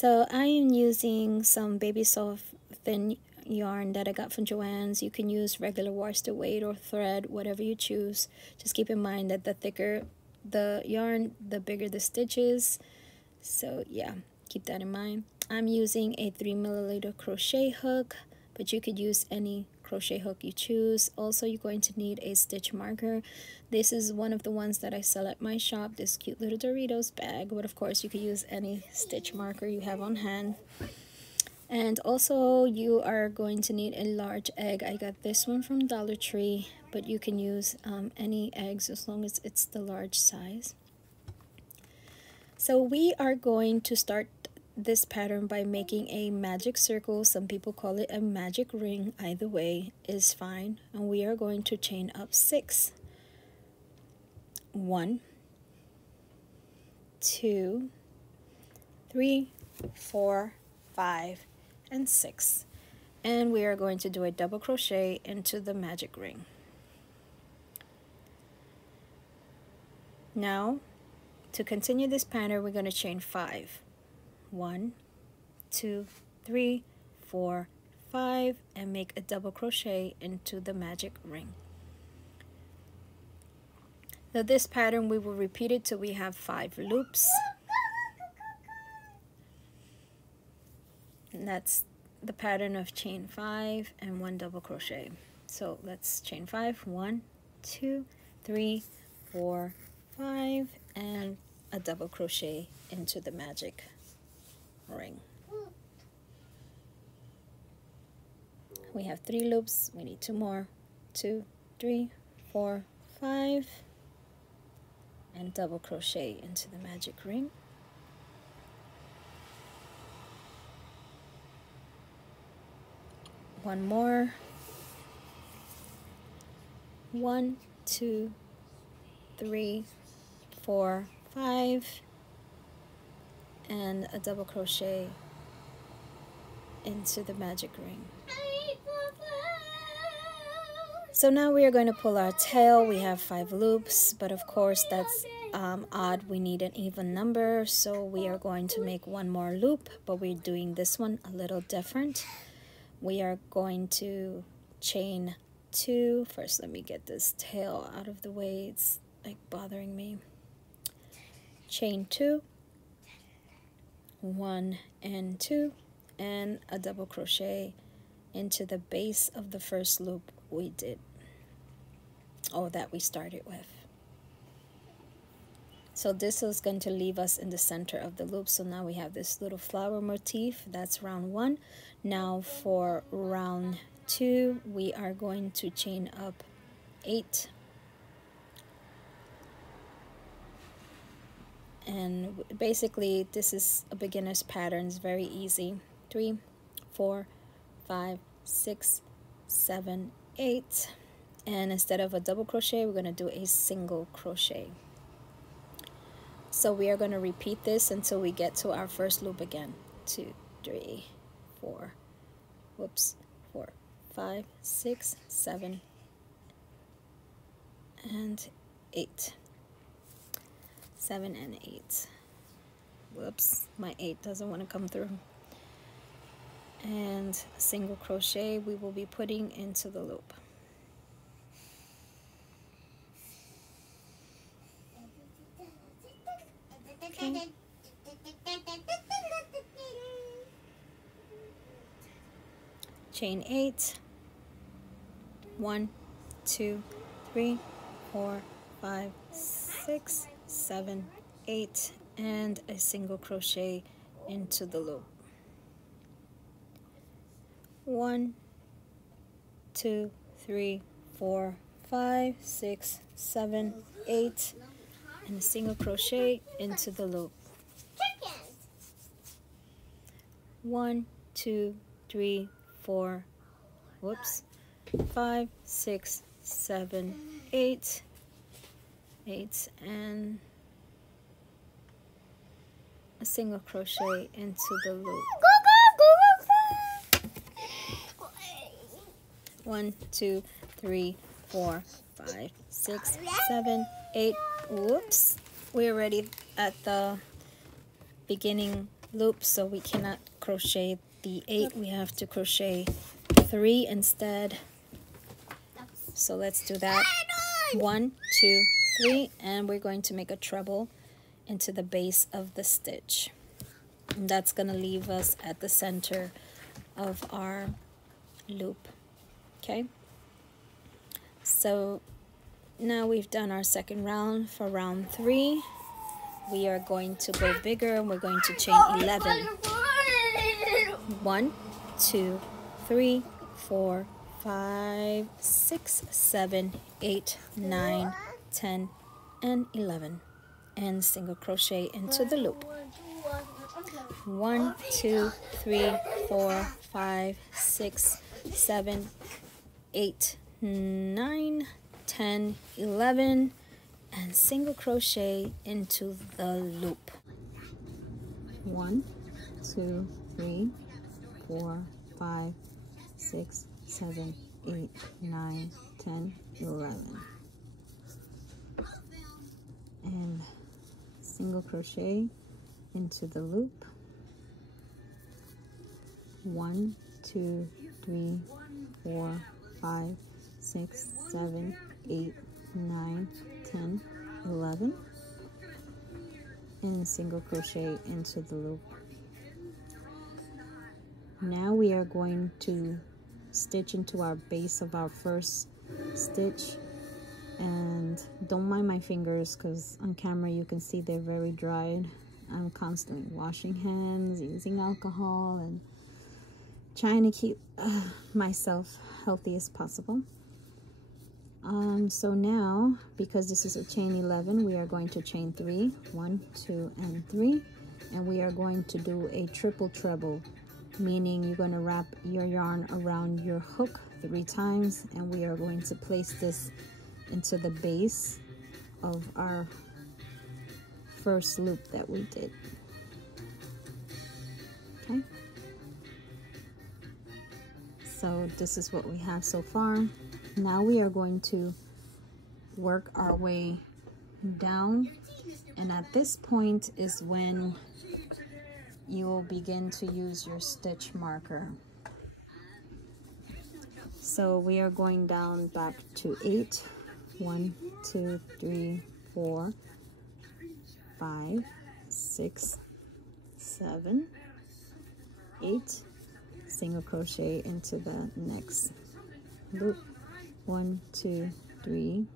So I am using some baby soft thin yarn that I got from Joann's. You can use regular worsted weight or thread, whatever you choose. Just keep in mind that the thicker the yarn, the bigger the stitches. So yeah, keep that in mind. I'm using a 3 milliliter crochet hook, but you could use any crochet hook you choose. Also, you're going to need a stitch marker. This is one of the ones that I sell at my shop, this cute little Doritos bag, but of course you could use any stitch marker you have on hand. And also you are going to need a large egg. I got this one from Dollar Tree, but you can use any eggs as long as it's the large size. So we are going to start this pattern by making a magic circle. Some people call it a magic ring. Either way is fine. And we are going to chain up 6. 1, 2, 3, 4, 5, and 6. And we are going to do a double crochet into the magic ring. Now, to continue this pattern, we're going to chain 5. 1, 2, 3, 4, 5, and make a double crochet into the magic ring. Now this pattern we will repeat it till we have 5 loops. And that's the pattern of chain 5 and 1 double crochet. So let's chain 5. 1, 2, 3, 4, 5, and a double crochet into the magic ring. We have 3 loops. We need 2 more. 2, 3, 4, 5, and double crochet into the magic ring. One more. 1, 2, 3, 4, 5, and a double crochet into the magic ring. So now we are going to pull our tail. We have 5 loops, but of course that's odd. We need an even number, so we are going to make 1 more loop, but we're doing this one a little different. We are going to chain 2. First, let me get this tail out of the way. It's like bothering me. Chain 2, 1 and 2, and a double crochet into the base of the first loop we did, or that we started with. So this is going to leave us in the center of the loop. So now we have this little flower motif. That's round 1. Now for round 2, we are going to chain up 8. And basically this is a beginner's pattern. It's very easy. 3, 4, 5, 6, 7, 8. And instead of a double crochet, we're going to do a single crochet. So we are going to repeat this until we get to our first loop again. 2, 3, 4, 4, 5, 6, 7, and 8. 7 and 8. Whoops, my 8 doesn't want to come through. And a single crochet we will be putting into the loop. Okay. Chain 8. 1, 2, 3, 4, 5, 6, 7, 8, and a single crochet into the loop. 1, 2, 3, 4, 5, 6, 7, 8, and a single crochet into the loop. 1, 2, 3, 4, 5, 6, 7, 8, 8, and a single crochet into the loop. 1, 2, 3, 4, 5, 6, 7, 8. Whoops, we're already at the beginning loops, so we cannot crochet the 8. We have to crochet 3 instead. So let's do that. 1, 2, 3, and we're going to make a treble into the base of the stitch. And that's going to leave us at the center of our loop. Okay, so now we've done our second round. For round 3, we are going to go bigger, and we're going to chain 11. 1, 2, 3, 4, 5, 6, 7, 8, 9, 10, and 11, and single crochet into the loop. 1, 2, 3, 4, 5, 6, 7, 8, 9, 10, 11, and single crochet into the loop. 1, 2, 3, 4, 5, 6, 7, 8, 9, 10, 11, and single crochet into the loop. 1, 2, 3, 4, 5, 6, 7, 8, 9, 10, 11, and single crochet into the loop. Now we are going to stitch into our base of our first stitch, and don't mind my fingers because on camera you can see they're very dried. I'm constantly washing hands, using alcohol, and trying to keep myself healthy as possible. So now, because this is a chain 11, we are going to chain 3, 1, 2, and 3, and we are going to do a triple treble, meaning you're going to wrap your yarn around your hook 3 times, and we are going to place this into the base of our first loop that we did. Okay, so this is what we have so far. Now we are going to work our way down, and at this point is when you will begin to use your stitch marker. So we are going down back to 8. 1, 2, 3, 4, 5, 6, 7, 8, single crochet into the next loop. 1, 2, 3,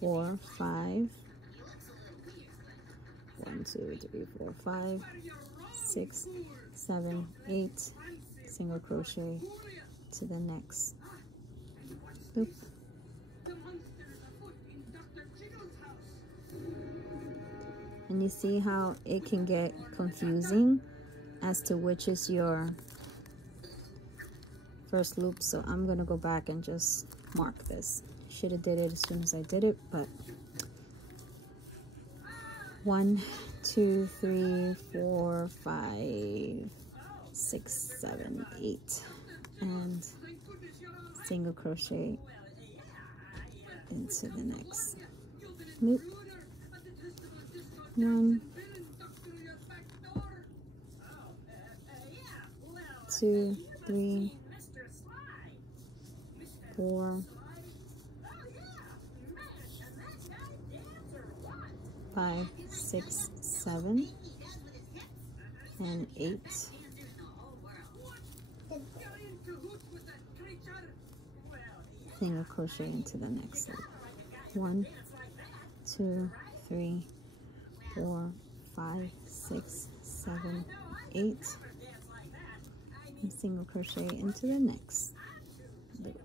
4, 5, 1, 2, 3, 4, 5, 6, 7, 8, single crochet to the next loop. And you see how it can get confusing as to which is your first loop. So I'm gonna go back and just mark this. Should have did it as soon as I did it, but 1, 2, 3, 4, 5, 6, 7, 8, and single crochet into the next loop. 1, 2, 3, 4, 5, 6, 7, and 8. Single crochet into the next loop. 1, 2, 3, 4, 5, 6, 7, 8, and single crochet into the next loop.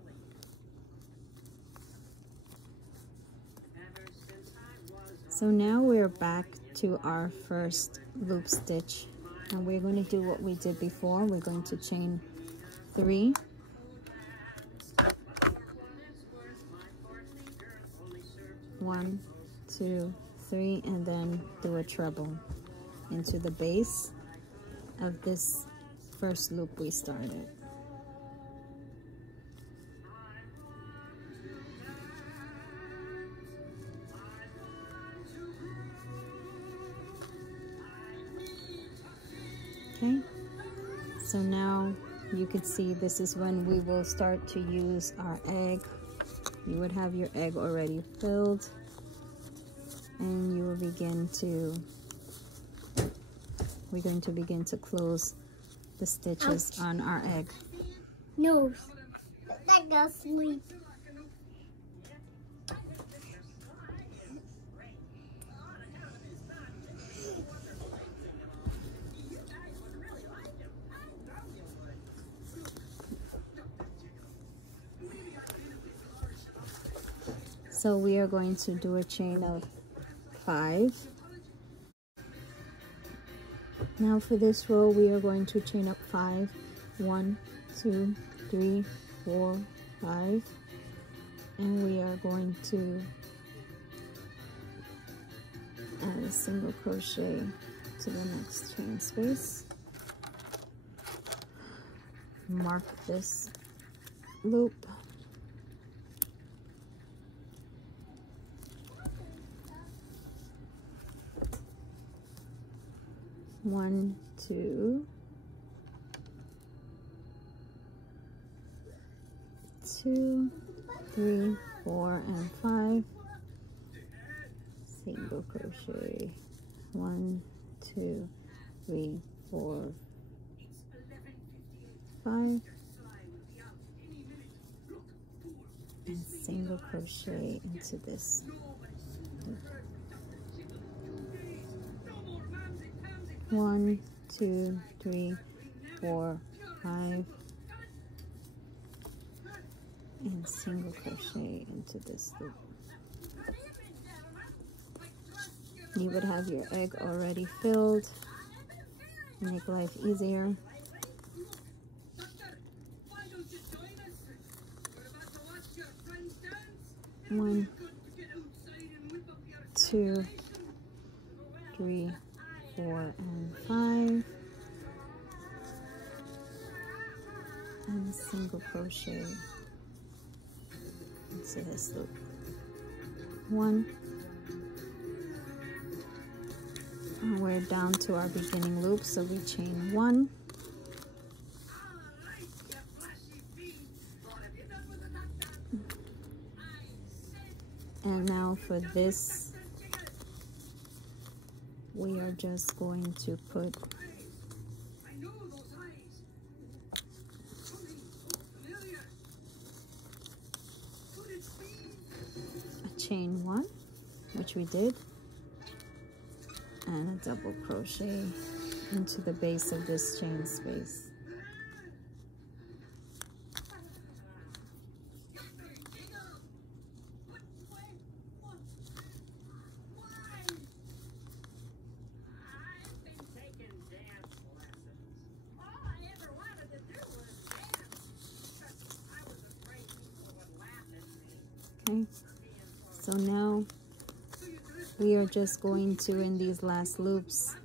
So now we're back to our first loop stitch, and we're going to do what we did before. We're going to chain 3, one, 2, 3, and then do a treble into the base of this first loop we started. So now you could see this is when we will start to use our egg. You would have your egg already filled, and you will begin to, we're going to begin to close the stitches on our egg. No, let go sleep. So we are going to do a chain of 5. Now for this row, we are going to chain up 5. 1, 2, 3, 4, 5. And we are going to add a single crochet to the next chain space. Mark this loop. One, 2, 2, 3, 4, and 5. Single crochet. 1, 2, 3, 4, 5. And single crochet into this. 1, 2, 3, 4, 5, and single crochet into this loop. You would have your egg already filled. Make life easier. One, 2, 3, 4, and 5, and single crochet into this loop. 1, and we're down to our beginning loop, so we chain 1, and now for this, we are just going to put a chain 1, which we did, and a double crochet into the base of this chain space. Okay, so now we are just going to, in these last loops,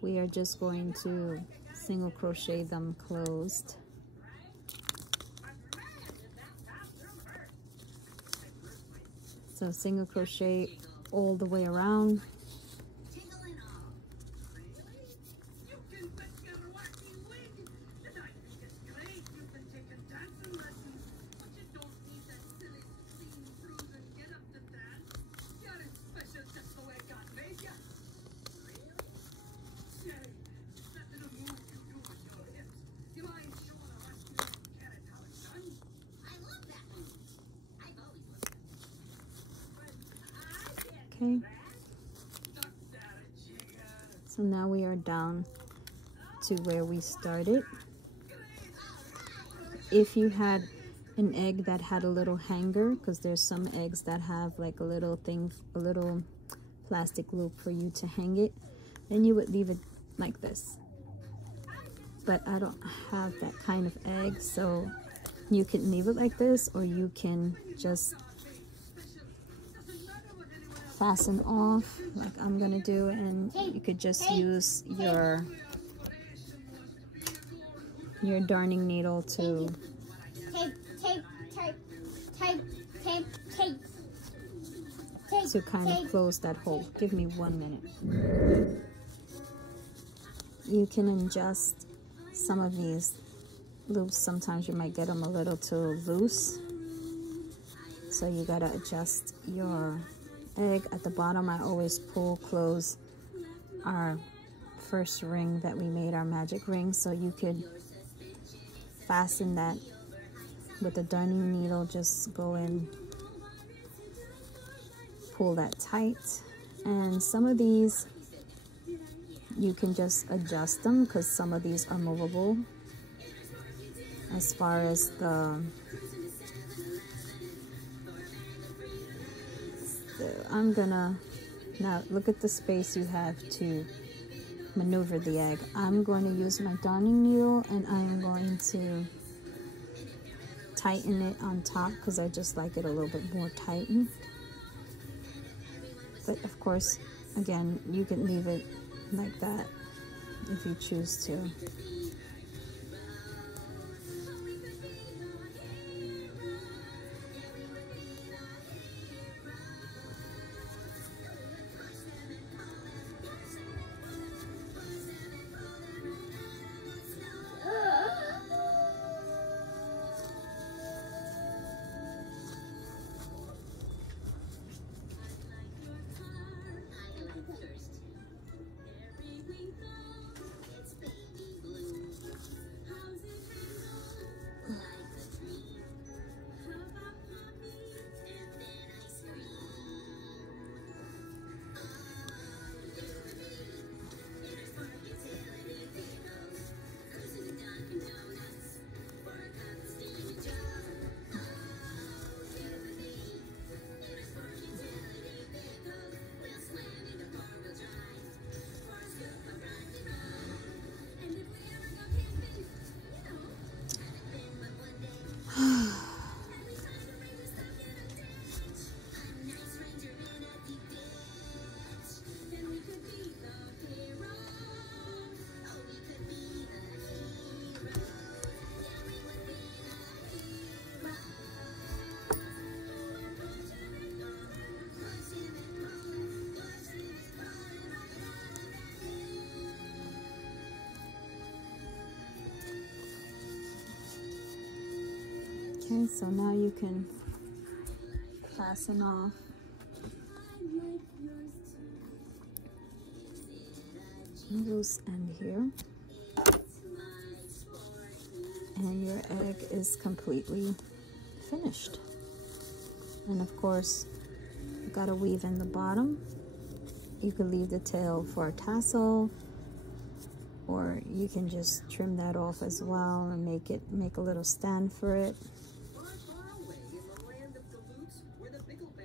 we are just going to single crochet them closed. So single crochet all the way around. Okay, so now we are down to where we started. If you had an egg that had a little hanger, because there's some eggs that have like a little thing, a little plastic loop for you to hang it, then you would leave it like this. But I don't have that kind of egg, so you can leave it like this, or you can just fasten off like I'm gonna do, and you could just use your darning needle to kind of close that hole. Give me 1 minute. you can adjust some of these loops. Sometimes you might get them a little too loose, so you gotta adjust your egg. At the bottom, I always pull close our first ring that we made, our magic ring, so you could fasten that with a darning needle. Just go in, pull that tight. And some of these you can just adjust them because some of these are movable. As far as I'm gonna now look at the space you have to maneuver the egg. I'm going to use my darning needle and I'm going to tighten it on top because I just like it a little bit more tightened. But of course, again, you can leave it like that if you choose to. Okay, so now you can fasten off loose end here, and your egg is completely finished. And of course, you gotta weave in the bottom. You could leave the tail for a tassel, or you can just trim that off as well and make a little stand for it.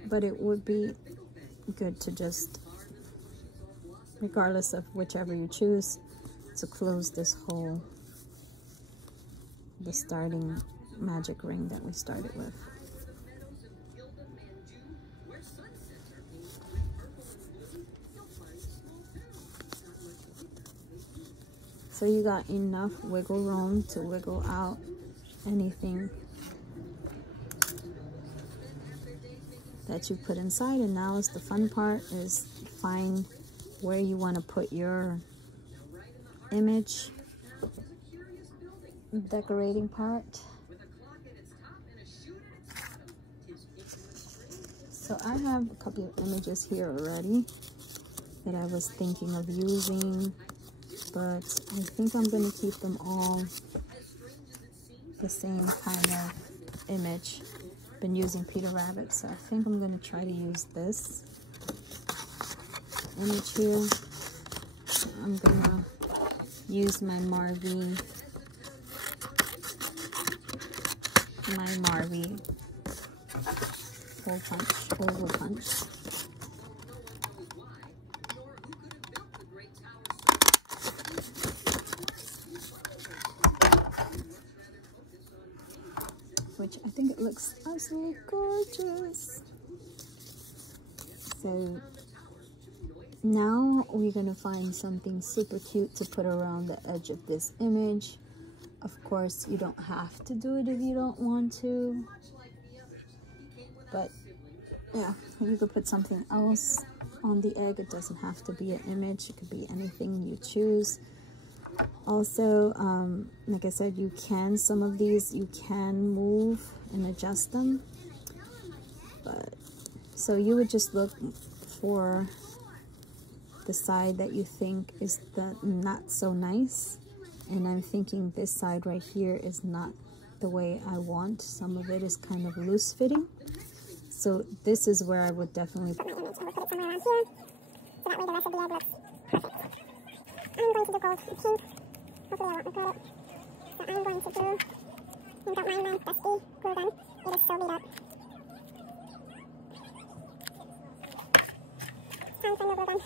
But it would be good to just, regardless of whichever you choose, to close this hole, the starting magic ring that we started with. So you got enough wiggle room to wiggle out anything that you put inside. And now is the fun part, is find where you want to put your image decorating part. So I have a couple of images here already that I was thinking of using, but I think I'm going to keep them all the same kind of image. Been using Peter Rabbit, so I think I'm going to try to use this image here. I'm going to use my Marvy hole punch. Which I think it looks absolutely gorgeous. So now we're gonna find something super cute to put around the edge of this image. Of course, you don't have to do it if you don't want to, but yeah, you could put something else on the egg. It doesn't have to be an image, it could be anything you choose. Also, like I said, some of these you can move and adjust them. But so you would just look for the side that you think is the not so nice, and I'm thinking this side right here is not the way I want. Some of it is kind of loose fitting, so this is where I would definitely put my image. I will put it somewhere around here, so that way the rest of the egg looks perfect. I'm going to do gold and pink. Hopefully I won't regret it. So I'm going to glue, and don't mind my dusty glue gun, it is so beat up. Time for a new glue gun.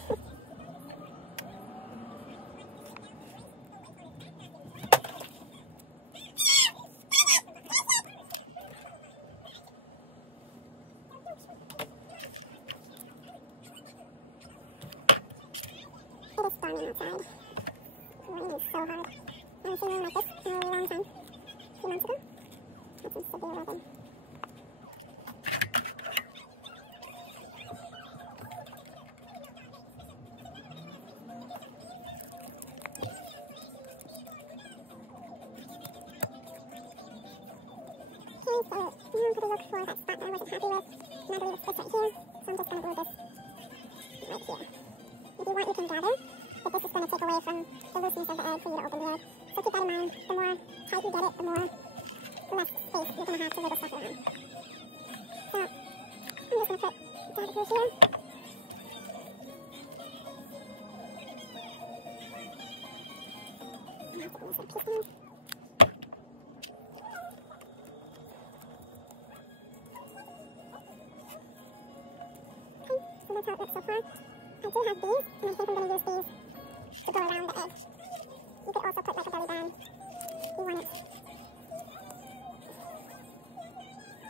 It is storming outside. The rain is so hard. I was feeling like this for a really long time. A few months ago. Had some severe weather. Okay, so now I'm going to look for that spot that I wasn't happy with. And I believe it's this right here. So I'm just going to glue this right here. If you want, you can gather, but this is going to take away from the looseness of the egg for you to open the egg. So keep that in mind. The more tight you get it, the less space you're going to have to wiggle stuff around. So I'm just going to put that glue here. I'm going to have to glue this piece down. So that's how it looks so far. I do have these, and I think I'm going to use these to go around the egg. You could also put like a belly band. You want it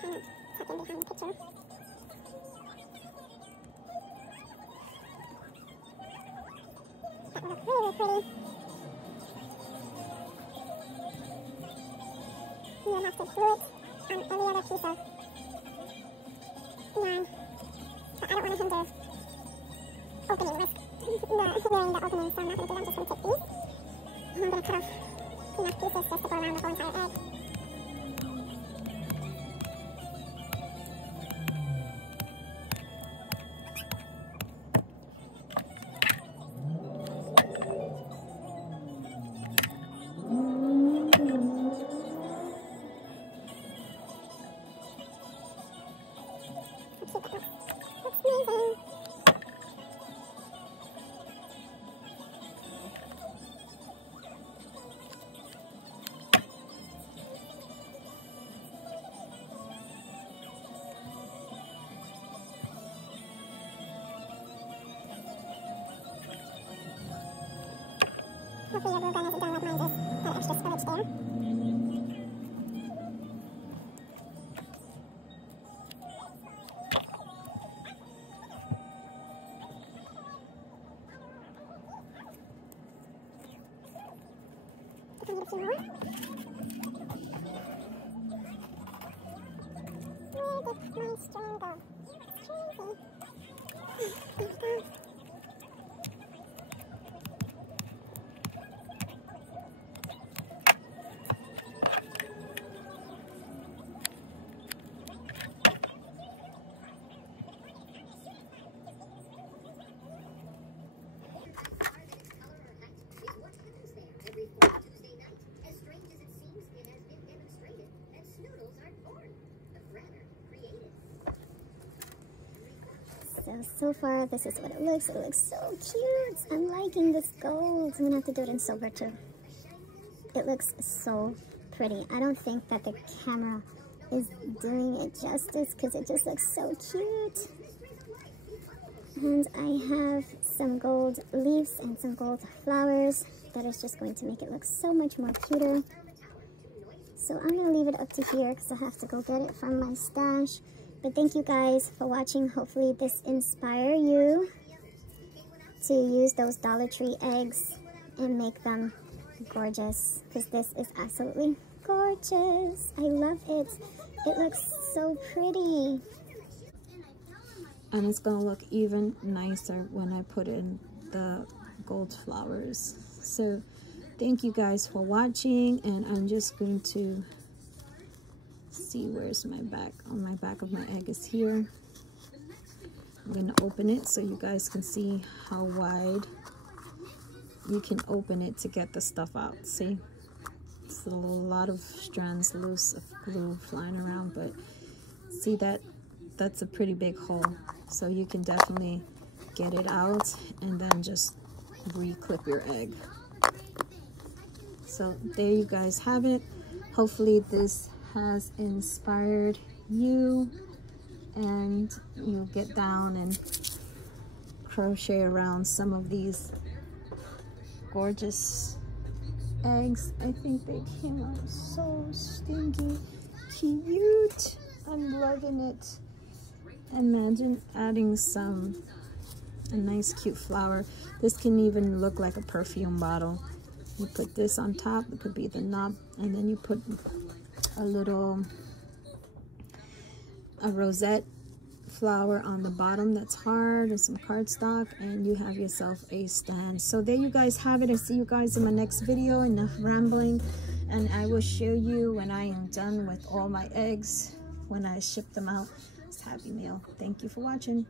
kind of tucked in behind the picture. That will look really, really pretty. You will have to glue it on every other piece of yarn. But I don't want to hinder opening, risk hindering the opening, so I'm not going to do that. I'm just going to take these, and I'm going to cut off enough pieces just to go around the whole entire egg. Looks amazing. Hopefully your glue gun isn't done like mine is. Got extra spillage there. I need a few more. Where did my strand go? It's crazy. There we go. So far, this is what it looks. It looks so cute. I'm liking this gold. I'm gonna have to do it in silver too. It looks so pretty. I don't think that the camera is doing it justice because it just looks so cute. And I have some gold leaves and some gold flowers that is just going to make it look so much more cuter. So I'm gonna leave it up to here because I have to go get it from my stash. But thank you guys for watching. Hopefully this inspires you to use those Dollar Tree eggs and make them gorgeous, because this is absolutely gorgeous. I love it. It looks so pretty. And it's gonna look even nicer when I put in the gold flowers. So thank you guys for watching, and I'm just going to see where's my back. On my back of my egg is here. I'm going to open it so you guys can see how wide you can open it to get the stuff out. See, it's a lot of strands loose of glue flying around, but see that's a pretty big hole, so you can definitely get it out and then just re-clip your egg. So there you guys have it. Hopefully this has inspired you and you'll get down and crochet around some of these gorgeous eggs. I think they came out so stinky cute. I'm loving it. Imagine adding a nice cute flower. This can even look like a perfume bottle. You put this on top, it could be the knob, and then you put a rosette flower on the bottom that's hard, and some cardstock, and you have yourself a stand. So there you guys have it. I'll see you guys in my next video. Enough rambling, and I will show you when I am done with all my eggs, when I ship them out. It's Happy Meal. Thank you for watching.